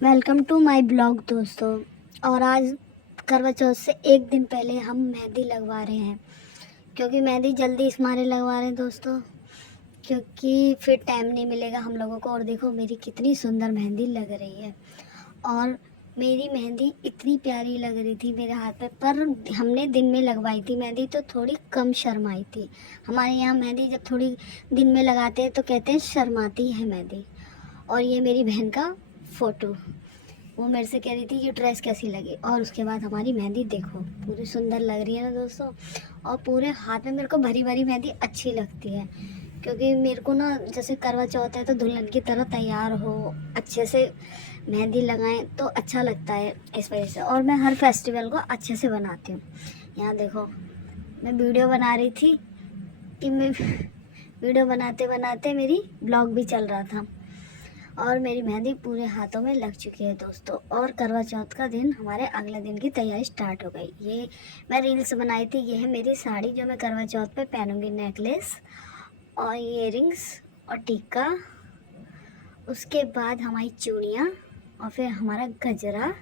Welcome to my blog दोस्तों। और आज करवा चौथ से एक दिन पहले हम मेहंदी लगवा रहे हैं, क्योंकि मेहंदी जल्दी इस मारे लगवा रहे हैं दोस्तों, क्योंकि फिर टाइम नहीं मिलेगा हम लोगों को। और देखो मेरी कितनी सुंदर मेहंदी लग रही है। और मेरी मेहंदी इतनी प्यारी लग रही थी मेरे हाथ पे, पर हमने दिन में लगवाई थी मेहंदी तो थोड़ी कम शर्माई थी। हमारे यहाँ मेहंदी जब थोड़ी दिन में लगाते हैं तो कहते हैं शर्माती है मेहंदी। और ये मेरी बहन का फ़ोटो, वो मेरे से कह रही थी ये ड्रेस कैसी लगी। और उसके बाद हमारी मेहंदी देखो पूरी सुंदर लग रही है ना दोस्तों। और पूरे हाथ में मेरे को भरी भरी मेहंदी अच्छी लगती है, क्योंकि मेरे को ना जैसे करवा चौथ है तो दुल्हन की तरह तैयार हो, अच्छे से मेहंदी लगाएं तो अच्छा लगता है, इस वजह से। और मैं हर फेस्टिवल को अच्छे से बनाती हूँ। यहाँ देखो मैं वीडियो बना रही थी कि मैं वीडियो बनाते बनाते मेरी ब्लॉग भी चल रहा था। और मेरी मेहंदी पूरे हाथों में लग चुकी है दोस्तों। और करवा चौथ का दिन हमारे अगले दिन की तैयारी स्टार्ट हो गई। ये मैं रील्स बनाई थी, ये है मेरी साड़ी जो मैं करवा चौथ पे पहनूंगी, नेकलेस और इयररिंग्स और टीका। उसके बाद हमारी चूड़ियाँ और फिर हमारा गजरा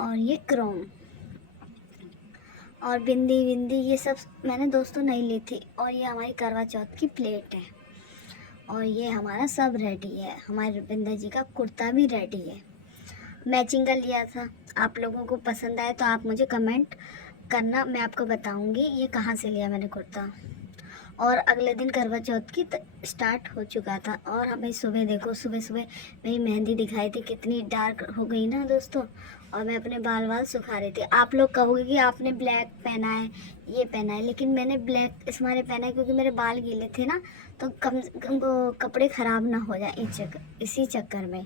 और ये क्रोम और बिंदी बिंदी, ये सब मैंने दोस्तों नहीं ली थी। और ये हमारी करवा चौथ की प्लेट है। और ये हमारा सब रेडी है। हमारे रुपिंदर जी का कुर्ता भी रेडी है, मैचिंग का लिया था। आप लोगों को पसंद आए तो आप मुझे कमेंट करना, मैं आपको बताऊंगी ये कहाँ से लिया मैंने कुर्ता। और अगले दिन करवा चौथ की स्टार्ट हो चुका था। और हमें सुबह देखो, सुबह सुबह मेरी मेहंदी दिखाई थी कितनी डार्क हो गई ना दोस्तों। और मैं अपने बाल सुखा रही थी। आप लोग कहोगे कि आपने ब्लैक पहना है, ये पहना है, लेकिन मैंने ब्लैक इस मारे पहना है क्योंकि मेरे बाल गीले थे ना, तो कम कपड़े ख़राब ना हो जाए इसी चक्कर में।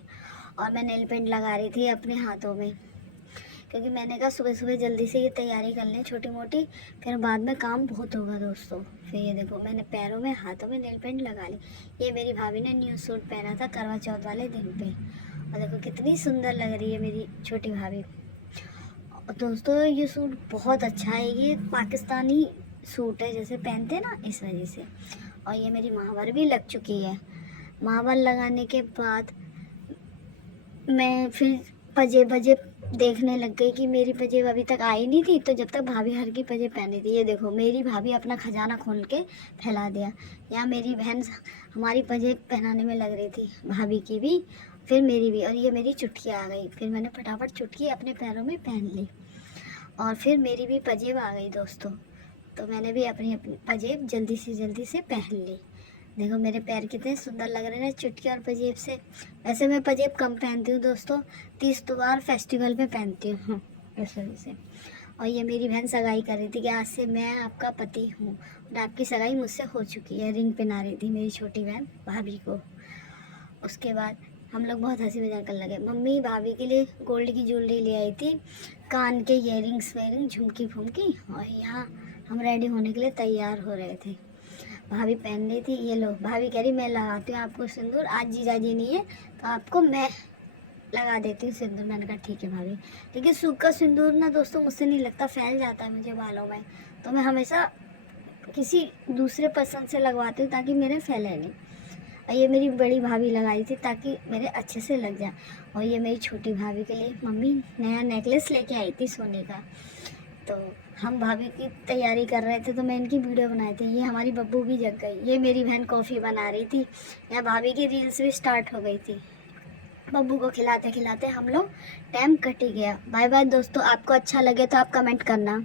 और मैं नेल पेंट लगा रही थी अपने हाथों में, क्योंकि मैंने कहा सुबह सुबह जल्दी से ये तैयारी कर लें छोटी मोटी, फिर बाद में काम बहुत होगा दोस्तों। फिर ये देखो मैंने पैरों में हाथों में नेल पेंट लगा ली। ये मेरी भाभी ने न्यू सूट पहना था करवा चौथ वाले दिन पे। और देखो कितनी सुंदर लग रही है मेरी छोटी भाभी। और दोस्तों ये सूट बहुत अच्छा है, ये पाकिस्तानी सूट है जैसे पहनते हैं ना, इस वजह से। और ये मेरी महावर भी लग चुकी है। महावर लगाने के बाद मैं फिर पजेब वजेब देखने लग गई कि मेरी पजेब अभी तक आई नहीं थी, तो जब तक भाभी हर की पजेब पहनी थी। ये देखो मेरी भाभी अपना खजाना खोल के फैला दिया। यहाँ मेरी बहन हमारी पजेब पहनाने में लग रही थी, भाभी की भी फिर मेरी भी। और ये मेरी चुटकी आ गई, फिर मैंने फटाफट चुटकी अपने पैरों में पहन ली। और फिर मेरी भी पजेब आ गई दोस्तों, तो मैंने भी अपनी अपनी पजेब जल्दी से पहन ली। देखो मेरे पैर कितने सुंदर लग रहे हैं चुटकी और पजेब से। वैसे मैं पजेब कम पहनती हूँ दोस्तों, 30 त्योहार फेस्टिवल पे पहनती हूँ इस वजह से। और ये मेरी बहन सगाई कर रही थी कि आज से मैं आपका पति हूँ, और आपकी सगाई मुझसे हो चुकी है। रिंग पहना रही थी मेरी छोटी बहन भाभी को। उसके बाद हम लोग बहुत हंसी मजाक करने लगे। मम्मी भाभी के लिए गोल्ड की ज्वेलरी ले आई थी, कान के इयरिंग्स वेयरिंग, झुमकी फुमकी। और यहाँ हम रेडी होने के लिए तैयार हो रहे थे। भाभी पहन रही थी, ये लो भाभी कह रही मैं लगाती हूँ आपको सिंदूर, आज जीजाजी नहीं है तो आपको मैं लगा देती हूँ सिंदूर। मैंने कहा ठीक है भाभी। लेकिन सूखा सिंदूर ना दोस्तों मुझसे नहीं लगता, फैल जाता है मुझे बालों में, तो मैं हमेशा किसी दूसरे पर्सन से लगवाती हूँ ताकि मेरे फैले नहीं। और ये मेरी बड़ी भाभी लगाई थी ताकि मेरे अच्छे से लग जाए। और ये मेरी छोटी भाभी के लिए मम्मी नया नेकलेस लेके आई थी सोने का। तो हम भाभी की तैयारी कर रहे थे तो मैं इनकी वीडियो बनाई थी। ये हमारी बब्बू भी जग गई। ये मेरी बहन कॉफ़ी बना रही थी। यहाँ भाभी की रील्स भी स्टार्ट हो गई थी। बब्बू को खिलाते खिलाते हम लोग टाइम कट ही गया। बाय बाय दोस्तों, आपको अच्छा लगे तो आप कमेंट करना।